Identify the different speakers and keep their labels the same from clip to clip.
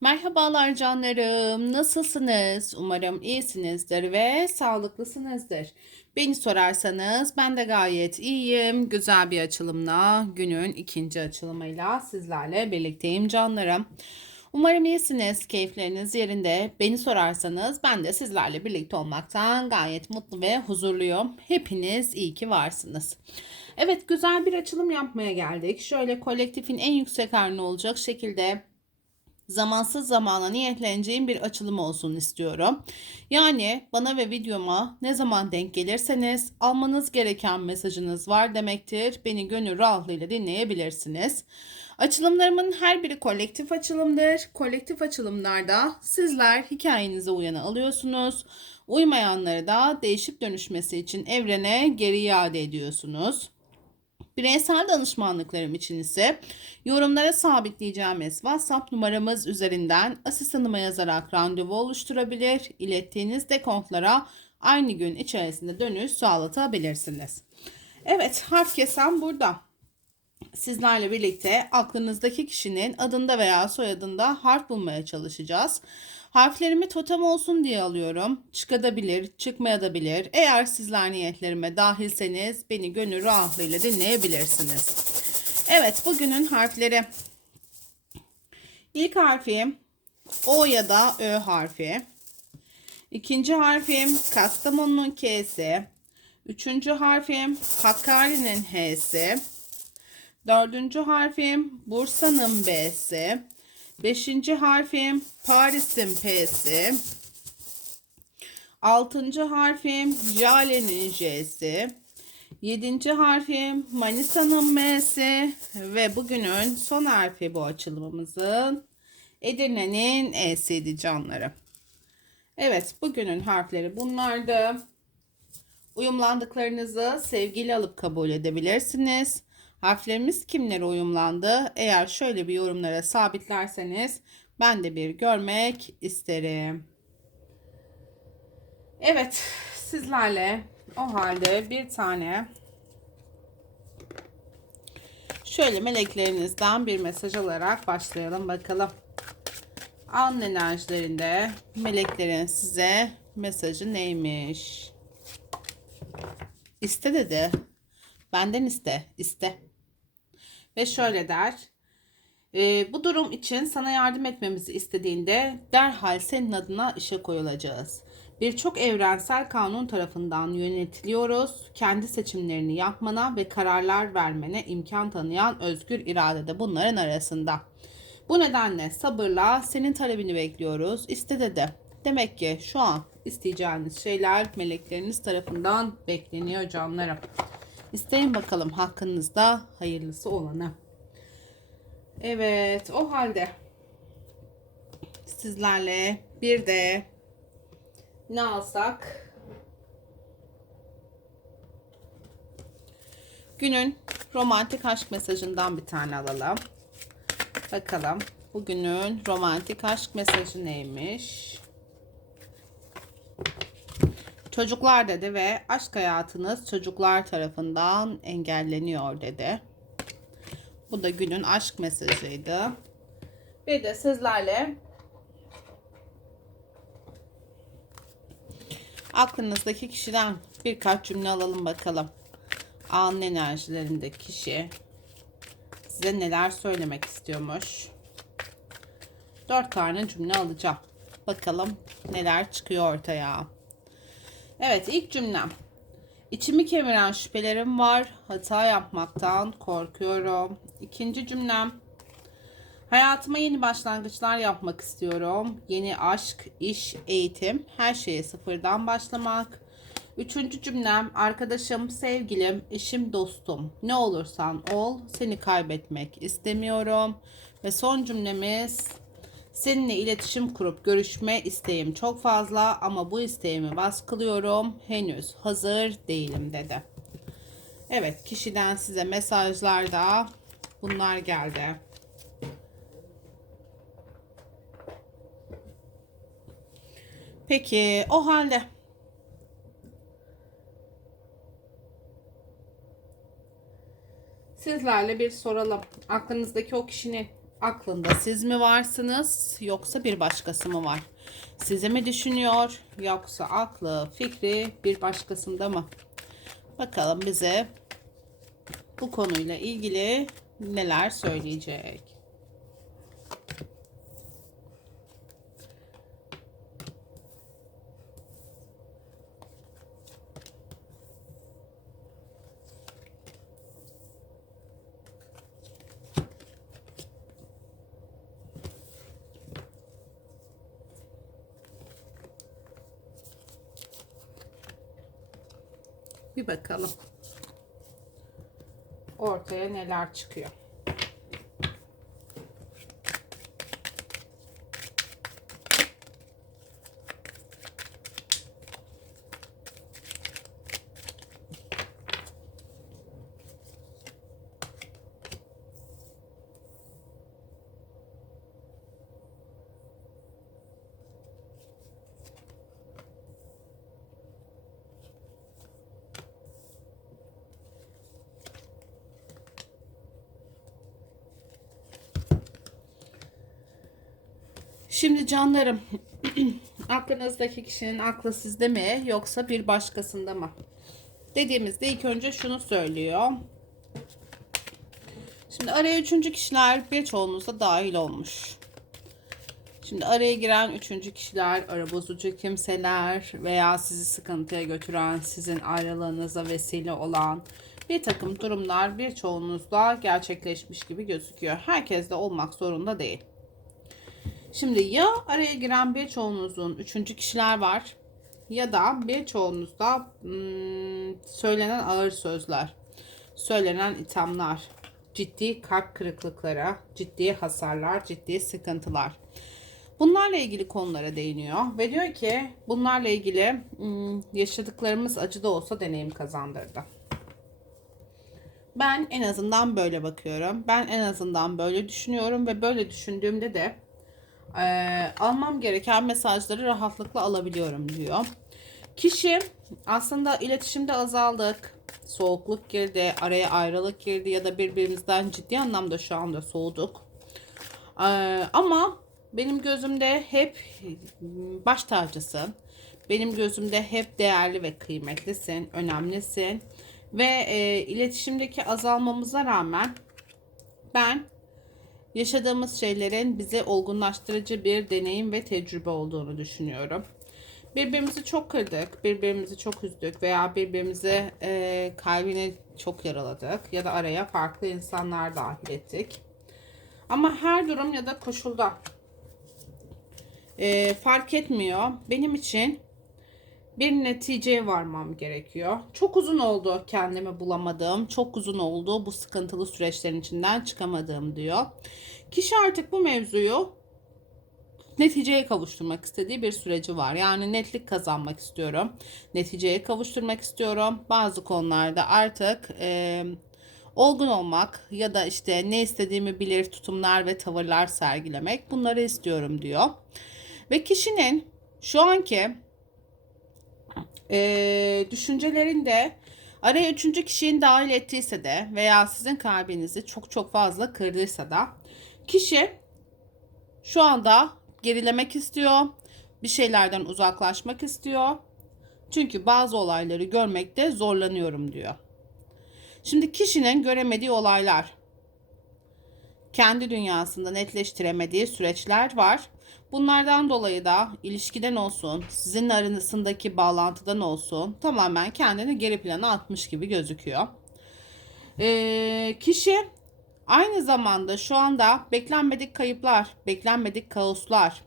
Speaker 1: Merhabalar canlarım. Nasılsınız? Umarım iyisinizdir ve sağlıklısınızdır. Beni sorarsanız ben de gayet iyiyim. Güzel bir açılımla günün ikinci açılımıyla sizlerle birlikteyim canlarım. Umarım iyisiniz, keyifleriniz yerinde. Beni sorarsanız ben de sizlerle birlikte olmaktan gayet mutlu ve huzurluyum. Hepiniz iyi ki varsınız. Evet güzel bir açılım yapmaya geldik. Şöyle kolektifin en yüksek harını olacak şekilde zamansız zamana niyetleneceğim bir açılım olsun istiyorum. Yani bana ve videoma ne zaman denk gelirseniz almanız gereken mesajınız var demektir. Beni gönül rahatlığıyla dinleyebilirsiniz. Açılımlarımın her biri kolektif açılımdır. Kolektif açılımlarda sizler hikayenize uyanı alıyorsunuz. Uymayanları da değişip dönüşmesi için evrene geri iade ediyorsunuz. Bireysel danışmanlıklarım için ise yorumlara sabitleyeceğimiz WhatsApp numaramız üzerinden asistanıma yazarak randevu oluşturabilir, ilettiğiniz dekontlara aynı gün içerisinde dönüş sağlatabilirsiniz. Evet, harf kesen burada. Sizlerle birlikte aklınızdaki kişinin adında veya soyadında harf bulmaya çalışacağız. Harflerimi totem olsun diye alıyorum. Çıkabilir, çıkmayabilir. Eğer sizler niyetlerime dahilseniz beni gönül rahatlığıyla dinleyebilirsiniz. Evet, bugünün harfleri. İlk harfim O ya da Ö harfi. İkinci harfim Kastamonu'nun K'si. Üçüncü harfim Hakkari'nin H'si. Dördüncü harfim Bursa'nın B'si. Beşinci harfim Paris'in P'si. Altıncı harfim Jale'nin J'si. Yedinci harfim Manisa'nın M'si. Ve bugünün son harfi bu açılımımızın Edirne'nin E'siydi canları. Evet bugünün harfleri bunlardı. Uyumlandıklarınızı sevgiyle alıp kabul edebilirsiniz. Harflerimiz kimlere uyumlandı? Eğer şöyle bir yorumlara sabitlerseniz ben de bir görmek isterim. Evet, sizlerle o halde bir tane şöyle meleklerinizden bir mesaj alarak başlayalım bakalım. An enerjilerinde meleklerin size mesajı neymiş? İste dedi. Benden iste, iste. Ve şöyle der. E, bu durum için sana yardım etmemizi istediğinde derhal senin adına işe koyulacağız. Birçok evrensel kanun tarafından yönetiliyoruz. Kendi seçimlerini yapmana ve kararlar vermene imkan tanıyan özgür irade de bunların arasında. Bu nedenle sabırla senin talebini bekliyoruz. İste dedi. Demek ki şu an isteyeceğiniz şeyler melekleriniz tarafından bekleniyor canlarım. İsteyin bakalım hakkınızda hayırlısı olanı. Evet o halde sizlerle bir de ne alsak? Günün romantik aşk mesajından bir tane alalım. Bakalım bugünün romantik aşk mesajı neymiş? Çocuklar dedi ve aşk hayatınız çocuklar tarafından engelleniyor dedi. Bu da günün aşk mesajıydı. Bir de sizlerle aklınızdaki kişiden birkaç cümle alalım bakalım. Anın enerjilerinde kişi size neler söylemek istiyormuş. Dört tane cümle alacağım. Bakalım neler çıkıyor ortaya. Evet ilk cümlem. İçimi kemiren şüphelerim var. Hata yapmaktan korkuyorum. İkinci cümlem. Hayatıma yeni başlangıçlar yapmak istiyorum. Yeni aşk, iş, eğitim, her şeye sıfırdan başlamak. Üçüncü cümlem, arkadaşım, sevgilim, eşim, dostum. Ne olursan ol, seni kaybetmek istemiyorum. Ve son cümlemiz, Seninle iletişim kurup görüşme isteğim çok fazla ama bu isteğimi baskılıyorum. Henüz hazır değilim dedi. Evet kişiden size mesajlarda bunlar geldi. Peki o halde sizlerle bir soralım. Aklınızdaki o kişinin Aklında siz mi varsınız yoksa bir başkası mı var? Sizi mi düşünüyor yoksa aklı, fikri bir başkasında mı? Bakalım bize bu konuyla ilgili neler söyleyecek. Bir bakalım. Ortaya neler çıkıyor. Şimdi canlarım, aklınızdaki kişinin aklı sizde mi yoksa bir başkasında mı? Dediğimizde ilk önce şunu söylüyor. Şimdi araya üçüncü kişiler birçoğunuzda dahil olmuş. Şimdi araya giren üçüncü kişiler, ara bozucu kimseler veya sizi sıkıntıya götüren, sizin ayrılığınıza vesile olan bir takım durumlar birçoğunuzda gerçekleşmiş gibi gözüküyor. Herkes de olmak zorunda değil. Şimdi ya araya giren birçoğunuzun üçüncü kişiler var ya da birçoğunuzda hmm, söylenen ağır sözler, söylenen ithamlar, ciddi kalp kırıklıklara, ciddi hasarlar, ciddi sıkıntılar. Bunlarla ilgili konulara değiniyor ve diyor ki bunlarla ilgili hmm, yaşadıklarımız acı da olsa deneyim kazandırdı. Ben en azından böyle bakıyorum. Ben en azından böyle düşünüyorum ve böyle düşündüğümde de e, almam gereken mesajları rahatlıkla alabiliyorum diyor. Kişi aslında iletişimde azaldık, soğukluk girdi, araya ayrılık girdi ya da birbirimizden ciddi anlamda şu anda soğuduk. E, ama benim gözümde hep baş tacısın. Benim gözümde hep değerli ve kıymetlisin, önemlisin. Ve e, iletişimdeki azalmamıza rağmen ben yaşadığımız şeylerin bize olgunlaştırıcı bir deneyim ve tecrübe olduğunu düşünüyorum. Birbirimizi çok kırdık, birbirimizi çok üzdük veya birbirimize e, kalbini çok yaraladık ya da araya farklı insanlar dahil ettik. Ama her durum ya da koşulda e, fark etmiyor. Benim için bir neticeye varmam gerekiyor. Çok uzun oldu kendimi bulamadığım, çok uzun oldu bu sıkıntılı süreçlerin içinden çıkamadığım diyor. Kişi artık bu mevzuyu neticeye kavuşturmak istediği bir süreci var. Yani netlik kazanmak istiyorum. Neticeye kavuşturmak istiyorum. Bazı konularda artık e, olgun olmak ya da işte ne istediğimi bilir tutumlar ve tavırlar sergilemek bunları istiyorum diyor. Ve kişinin şu anki e, düşüncelerinde araya üçüncü kişinin dahil ettiyse de veya sizin kalbinizi çok çok fazla kırdıysa da kişi şu anda gerilemek istiyor. Bir şeylerden uzaklaşmak istiyor. Çünkü bazı olayları görmekte zorlanıyorum diyor. Şimdi kişinin göremediği olaylar, kendi dünyasında netleştiremediği süreçler var Bunlardan dolayı da ilişkiden olsun, sizin arasındaki bağlantıdan olsun tamamen kendini geri plana atmış gibi gözüküyor. Ee, kişi aynı zamanda şu anda beklenmedik kayıplar, beklenmedik kaoslar,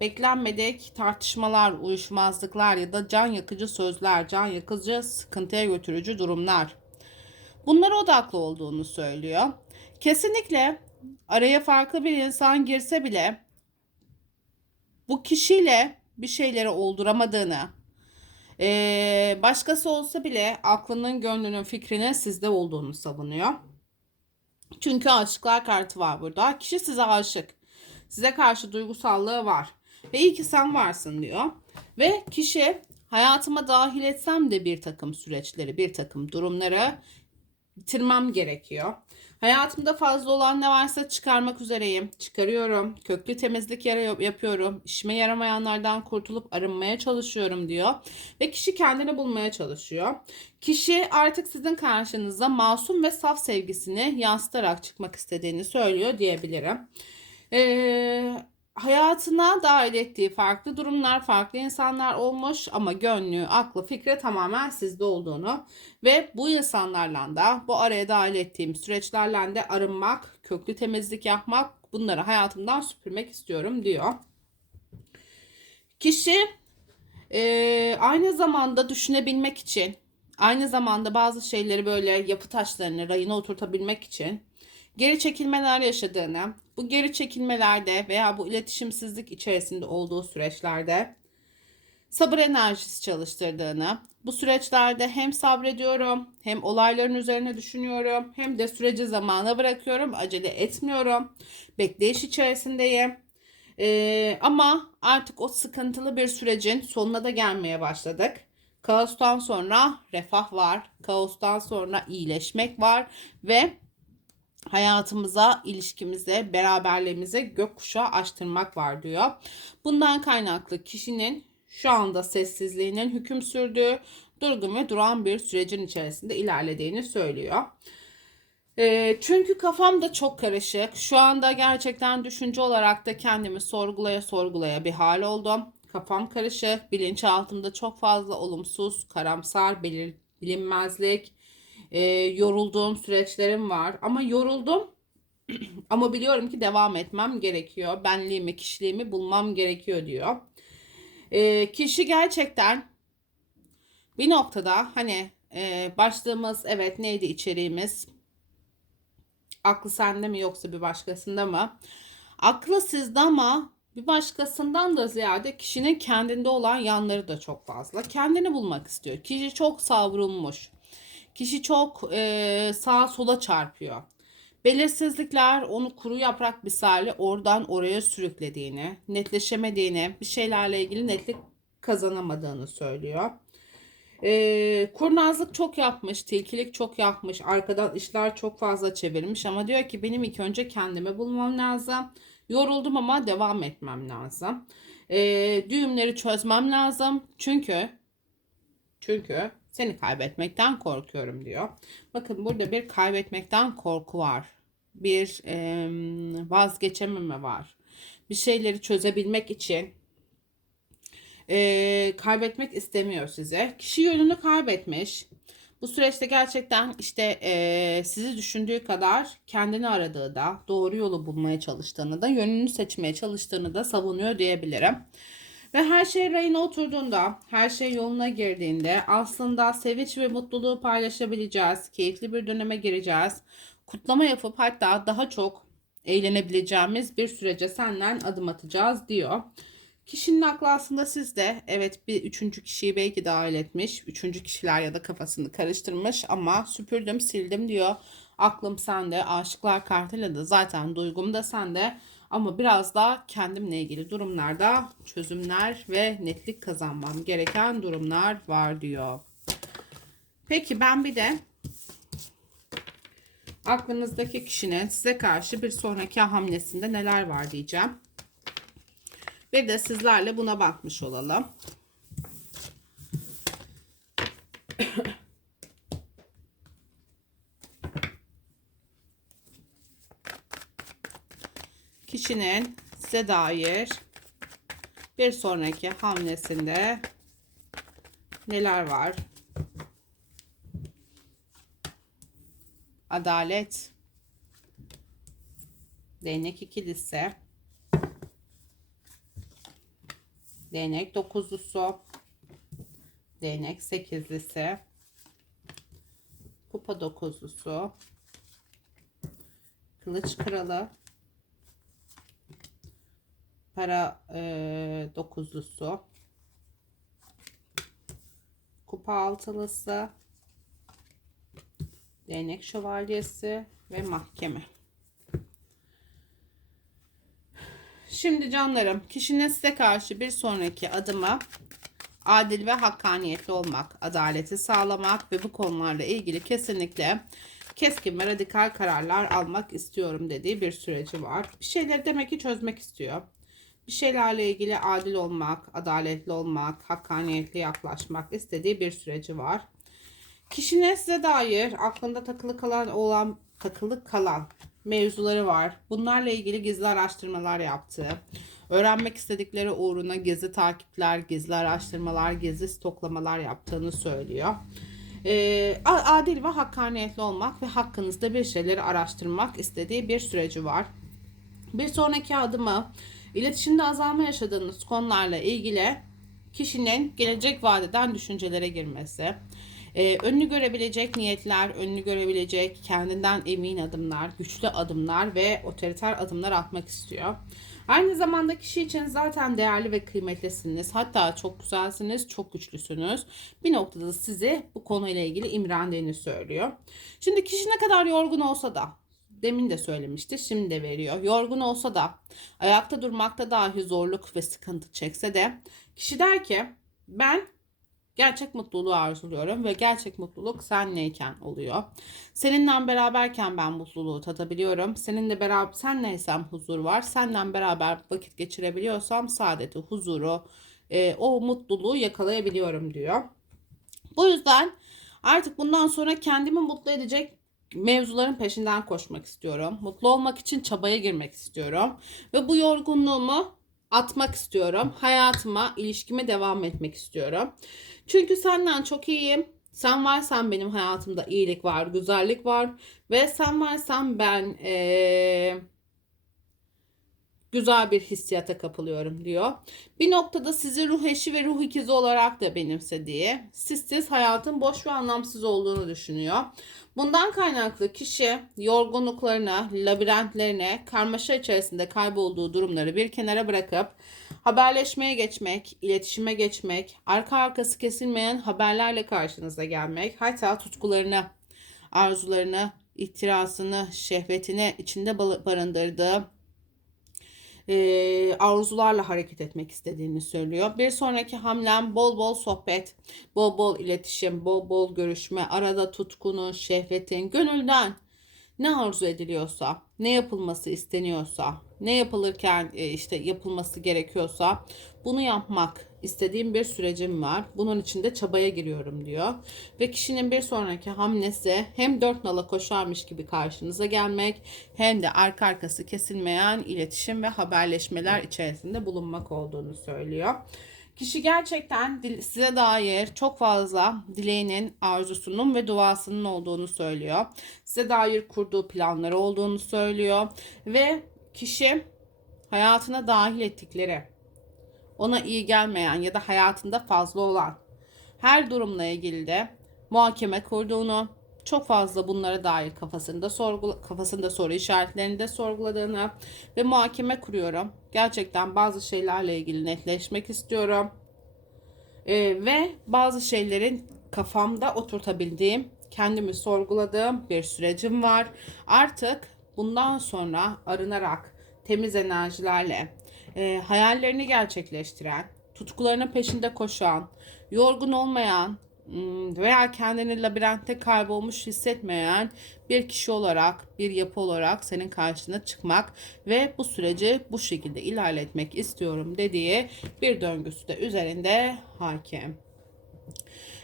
Speaker 1: beklenmedik tartışmalar, uyuşmazlıklar ya da can yakıcı sözler, can yakıcı sıkıntıya götürücü durumlar. Bunlara odaklı olduğunu söylüyor. Kesinlikle araya farklı bir insan girse bile bu kişiyle bir şeyleri olduramadığını, ee, başkası olsa bile aklının, gönlünün, fikrinin sizde olduğunu savunuyor. Çünkü aşıklar kartı var burada. Kişi size aşık. Size karşı duygusallığı var. Ve iyi ki sen varsın diyor. Ve kişi hayatıma dahil etsem de bir takım süreçleri, bir takım durumları bitirmem gerekiyor. Hayatımda fazla olan ne varsa çıkarmak üzereyim. Çıkarıyorum. Köklü temizlik yara- yapıyorum. İşime yaramayanlardan kurtulup arınmaya çalışıyorum diyor. Ve kişi kendini bulmaya çalışıyor. Kişi artık sizin karşınıza masum ve saf sevgisini yansıtarak çıkmak istediğini söylüyor diyebilirim. Ee, hayatına dahil ettiği farklı durumlar, farklı insanlar olmuş ama gönlü, aklı, fikri tamamen sizde olduğunu ve bu insanlarla da bu araya dahil ettiğim süreçlerle de arınmak, köklü temizlik yapmak, bunları hayatımdan süpürmek istiyorum diyor. Kişi e, aynı zamanda düşünebilmek için, aynı zamanda bazı şeyleri böyle yapı taşlarını rayına oturtabilmek için geri çekilmeler yaşadığını, bu geri çekilmelerde veya bu iletişimsizlik içerisinde olduğu süreçlerde sabır enerjisi çalıştırdığını, bu süreçlerde hem sabrediyorum, hem olayların üzerine düşünüyorum, hem de süreci zamana bırakıyorum, acele etmiyorum, bekleyiş içerisindeyim. Ee, ama artık o sıkıntılı bir sürecin sonuna da gelmeye başladık. Kaostan sonra refah var, kaostan sonra iyileşmek var ve hayatımıza, ilişkimize, beraberliğimize gökkuşağı açtırmak var diyor. Bundan kaynaklı kişinin şu anda sessizliğinin hüküm sürdüğü, durgun ve duran bir sürecin içerisinde ilerlediğini söylüyor. E, çünkü kafam da çok karışık. Şu anda gerçekten düşünce olarak da kendimi sorgulaya sorgulaya bir hal oldum. Kafam karışık. Bilinçaltımda çok fazla olumsuz, karamsar, bilinmezlik, e, yorulduğum süreçlerim var. Ama yoruldum. Ama biliyorum ki devam etmem gerekiyor. Benliğimi, kişiliğimi bulmam gerekiyor diyor. E, kişi gerçekten bir noktada hani e, başlığımız evet neydi içeriğimiz? Aklı sende mi yoksa bir başkasında mı? Aklı sizde ama bir başkasından da ziyade kişinin kendinde olan yanları da çok fazla. Kendini bulmak istiyor. Kişi çok savrulmuş. Kişi çok e, sağa sola çarpıyor. Belirsizlikler onu kuru yaprak misali oradan oraya sürüklediğini, netleşemediğini, bir şeylerle ilgili netlik kazanamadığını söylüyor. E, kurnazlık çok yapmış, tilkilik çok yapmış, arkadan işler çok fazla çevirmiş ama diyor ki benim ilk önce kendimi bulmam lazım. Yoruldum ama devam etmem lazım. E, düğümleri çözmem lazım. Çünkü çünkü seni kaybetmekten korkuyorum diyor. Bakın burada bir kaybetmekten korku var. Bir e, vazgeçememe var. Bir şeyleri çözebilmek için e, kaybetmek istemiyor size. Kişi yönünü kaybetmiş. Bu süreçte gerçekten işte e, sizi düşündüğü kadar kendini aradığı da doğru yolu bulmaya çalıştığını da yönünü seçmeye çalıştığını da savunuyor diyebilirim. Ve her şey rayına oturduğunda, her şey yoluna girdiğinde aslında sevinç ve mutluluğu paylaşabileceğiz. Keyifli bir döneme gireceğiz. Kutlama yapıp hatta daha çok eğlenebileceğimiz bir sürece senden adım atacağız diyor. Kişinin aklı aslında sizde. Evet bir üçüncü kişiyi belki dahil etmiş. Üçüncü kişiler ya da kafasını karıştırmış ama süpürdüm sildim diyor. Aklım sende. Aşıklar kartıyla da zaten duygum da sende. Ama biraz da kendimle ilgili durumlarda çözümler ve netlik kazanmam gereken durumlar var diyor. Peki ben bir de aklınızdaki kişinin size karşı bir sonraki hamlesinde neler var diyeceğim. Bir de sizlerle buna bakmış olalım. Kişinin size dair bir sonraki hamlesinde neler var? Adalet, değnek ikilisi, değnek dokuzlusu, değnek sekizlisi, kupa dokuzlusu, kılıç kralı, para e, dokuzlusu, kupa altılısı, değnek şövalyesi ve mahkeme. Şimdi canlarım kişinin size karşı bir sonraki adımı adil ve hakkaniyetli olmak, adaleti sağlamak ve bu konularla ilgili kesinlikle keskin ve radikal kararlar almak istiyorum dediği bir süreci var. Bir şeyleri demek ki çözmek istiyor. Bir şeylerle ilgili adil olmak, adaletli olmak, hakkaniyetli yaklaşmak istediği bir süreci var. Kişinin size dair aklında takılı kalan olan takılı kalan mevzuları var. Bunlarla ilgili gizli araştırmalar yaptı. Öğrenmek istedikleri uğruna gizli takipler, gizli araştırmalar, gizli stoklamalar yaptığını söylüyor. Ee, adil ve hakkaniyetli olmak ve hakkınızda bir şeyleri araştırmak istediği bir süreci var. Bir sonraki adımı iletişimde azalma yaşadığınız konularla ilgili kişinin gelecek vadeden düşüncelere girmesi. Ee, önünü görebilecek niyetler, önünü görebilecek kendinden emin adımlar, güçlü adımlar ve otoriter adımlar atmak istiyor. Aynı zamanda kişi için zaten değerli ve kıymetlisiniz. Hatta çok güzelsiniz, çok güçlüsünüz. Bir noktada sizi bu konuyla ilgili imrendiğini söylüyor. Şimdi kişi ne kadar yorgun olsa da demin de söylemişti şimdi de veriyor. Yorgun olsa da ayakta durmakta dahi zorluk ve sıkıntı çekse de kişi der ki ben Gerçek mutluluğu arzuluyorum ve gerçek mutluluk senleyken oluyor. Seninle beraberken ben mutluluğu tadabiliyorum. Seninle beraber sen neysem huzur var. Senden beraber vakit geçirebiliyorsam saadeti, huzuru, e, o mutluluğu yakalayabiliyorum diyor. Bu yüzden artık bundan sonra kendimi mutlu edecek mevzuların peşinden koşmak istiyorum. Mutlu olmak için çabaya girmek istiyorum. Ve bu yorgunluğumu atmak istiyorum. Hayatıma, ilişkime devam etmek istiyorum. Çünkü senden çok iyiyim. Sen varsan benim hayatımda iyilik var, güzellik var. Ve sen varsan ben ee, güzel bir hissiyata kapılıyorum diyor. Bir noktada sizi ruh eşi ve ruh ikizi olarak da benimsediği, sizsiz hayatın boş ve anlamsız olduğunu düşünüyor. Bundan kaynaklı kişi yorgunluklarına, labirentlerine, karmaşa içerisinde kaybolduğu durumları bir kenara bırakıp haberleşmeye geçmek, iletişime geçmek, arka arkası kesilmeyen haberlerle karşınıza gelmek, hatta tutkularını, arzularını, ihtirasını, şehvetini içinde barındırdığı e, arzularla hareket etmek istediğini söylüyor. Bir sonraki hamlem bol bol sohbet, bol bol iletişim, bol bol görüşme, arada tutkunun, şehvetin, gönülden ne arzu ediliyorsa, ne yapılması isteniyorsa, ne yapılırken e, işte yapılması gerekiyorsa bunu yapmak istediğim bir sürecim var. Bunun için de çabaya giriyorum diyor. Ve kişinin bir sonraki hamlesi hem dört nala koşarmış gibi karşınıza gelmek hem de arka arkası kesilmeyen iletişim ve haberleşmeler içerisinde bulunmak olduğunu söylüyor. Kişi gerçekten size dair çok fazla dileğinin, arzusunun ve duasının olduğunu söylüyor. Size dair kurduğu planları olduğunu söylüyor. Ve kişi hayatına dahil ettikleri, ona iyi gelmeyen ya da hayatında fazla olan her durumla ilgili de muhakeme kurduğunu, çok fazla bunlara dair kafasında sorgula, kafasında soru işaretlerini de sorguladığını ve muhakeme kuruyorum. Gerçekten bazı şeylerle ilgili netleşmek istiyorum. Ee, ve bazı şeylerin kafamda oturtabildiğim, kendimi sorguladığım bir sürecim var. Artık bundan sonra arınarak temiz enerjilerle e, hayallerini gerçekleştiren, tutkularının peşinde koşan, yorgun olmayan, veya kendini labirentte kaybolmuş hissetmeyen bir kişi olarak, bir yapı olarak senin karşına çıkmak ve bu süreci bu şekilde ilerletmek istiyorum dediği bir döngüsü de üzerinde hakim.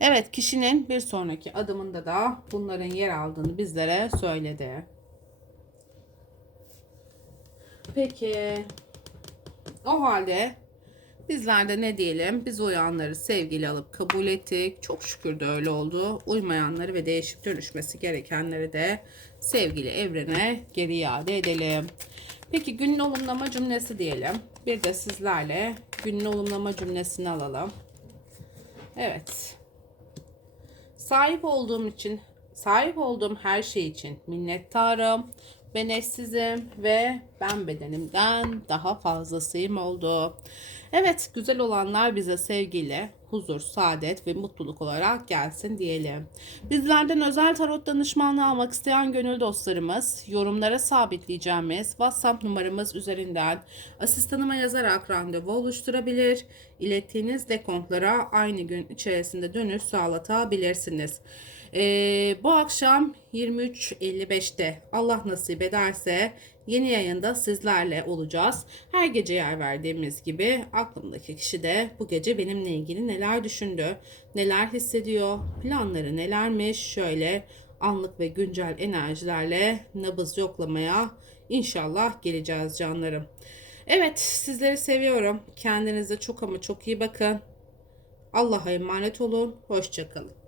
Speaker 1: Evet, kişinin bir sonraki adımında da bunların yer aldığını bizlere söyledi. Peki, o halde Bizler de ne diyelim? Biz uyanları sevgili alıp kabul ettik. Çok şükür de öyle oldu. Uymayanları ve değişik dönüşmesi gerekenleri de sevgili evrene geri iade edelim. Peki günün olumlama cümlesi diyelim. Bir de sizlerle günün olumlama cümlesini alalım. Evet. Sahip olduğum için, sahip olduğum her şey için minnettarım. Ben eşsizim ve ben bedenimden daha fazlasıyım oldu. Evet güzel olanlar bize sevgiyle, huzur, saadet ve mutluluk olarak gelsin diyelim. Bizlerden özel tarot danışmanlığı almak isteyen gönül dostlarımız yorumlara sabitleyeceğimiz WhatsApp numaramız üzerinden asistanıma yazarak randevu oluşturabilir. İlettiğiniz dekontlara aynı gün içerisinde dönüş sağlatabilirsiniz. Ee, bu akşam 23.55'te Allah nasip ederse yeni yayında sizlerle olacağız. Her gece yer verdiğimiz gibi aklımdaki kişi de bu gece benimle ilgili neler düşündü, neler hissediyor, planları nelermiş şöyle anlık ve güncel enerjilerle nabız yoklamaya inşallah geleceğiz canlarım. Evet sizleri seviyorum. Kendinize çok ama çok iyi bakın. Allah'a emanet olun. Hoşçakalın.